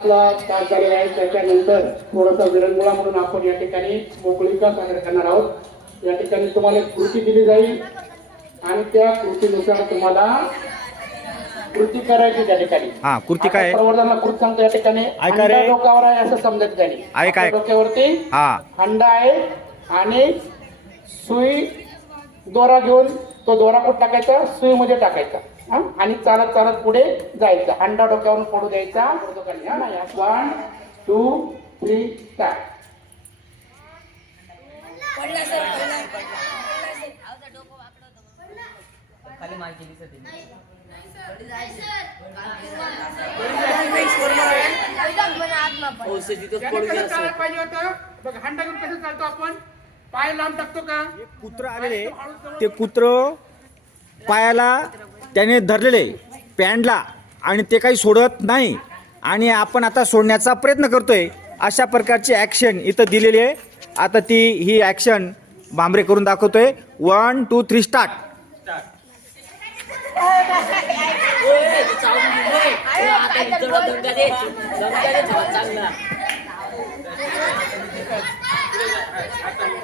आपला तास झालेला आहे त्याच्यानंतर थोडासा विरंगुळा म्हणून आपण या ठिकाणी मोकळीका सादर करणार आहोत या ठिकाणी तुम्हाला कृती दिली जाईल आणि त्या कृतीनुसार तुम्हाला कृती करायची त्या ठिकाणी हा कृती काय आहे? प्रवर्धना कृती सांगतो या ठिकाणी ऐका रे. डोक्यावर आहे असं समजत त्यांनी ऐक, ऐक. डोक्यावरती हा हंडा आहे आणि सुई दोरा घेऊन तो दोरा कुठं टाकायचा? सुईमध्ये टाकायचा. हा? आणि चालत चालत पुढे जायचं. अंडा डोक्यावरून पडू द्यायचा. One two three sir. पाहिजे होतं? बघ हंडा घेऊन कसं चालतो आपण? पाय लांब टाकतो का? कुत्र आलेले ते कुत्र पायाला त्याने धरलेले पॅन्टला आणि ते काही सोडत नाही. आणि आपण आता सोडण्याचा प्रयत्न करतोय. अशा प्रकारची ॲक्शन इथं दिलेली आहे. आता ती ही ॲक्शन भांबरे करून दाखवतोय. वन टू थ्री स्टार्ट चांगला.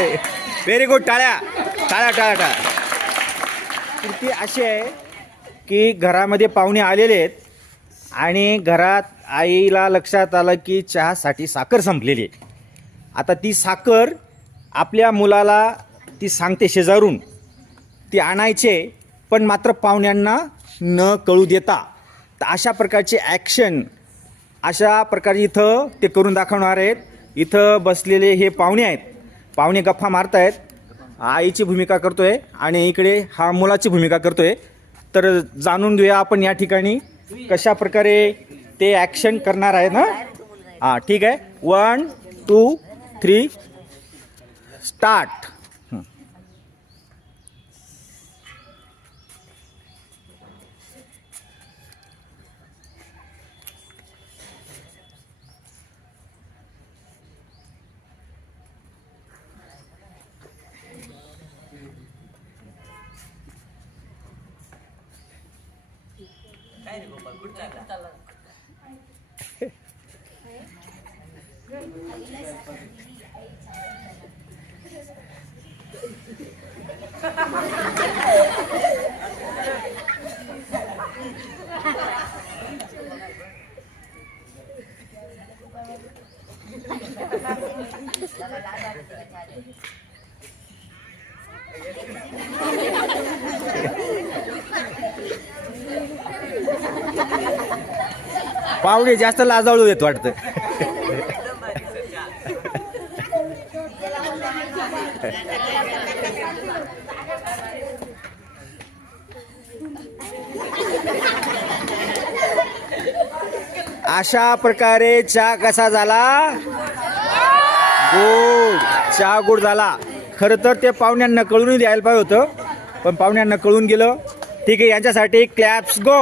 व्हेरी गुड टाळ्या. टाळ्या टाळ्या टाळ्या. कृती अशी आहे की घरामध्ये पाहुणे आलेले आहेत आणि घरात आईला लक्षात आलं की चहासाठी साखर संपलेली आहे. आता ती साखर आपल्या मुलाला ती सांगते शेजारून. ती आणायचे पण मात्र पाहुण्यांना न कळू देता. तर अशा प्रकारचे ॲक्शन अशा प्रकारे इथं ते करून दाखवणार आहेत. इथं बसलेले हे पाहुणे आहेत. पाहुणे गप्पा मारतायत. आईची भूमिका करतोय आणि इकडे हा मुलाची भूमिका करतोय. तर जाणून घेऊया आपण या ठिकाणी कशा प्रकारे ते ॲक्शन करणार आहेत ना हां ठीक आहे. वन टू थ्री स्टार्ट काय रे गोपाळ, कुठं चालला? पाहुणे जास्त लाजाळू येत वाटत. अशा प्रकारे चहा कसा झाला? गोड. चहा गोड झाला. खरं तर ते पाहुण्यांना कळूनही द्यायला पाहिजे होतं पण पाहुण्यांना कळून गेलं. ठीक आहे यांच्यासाठी क्लॅप्स गो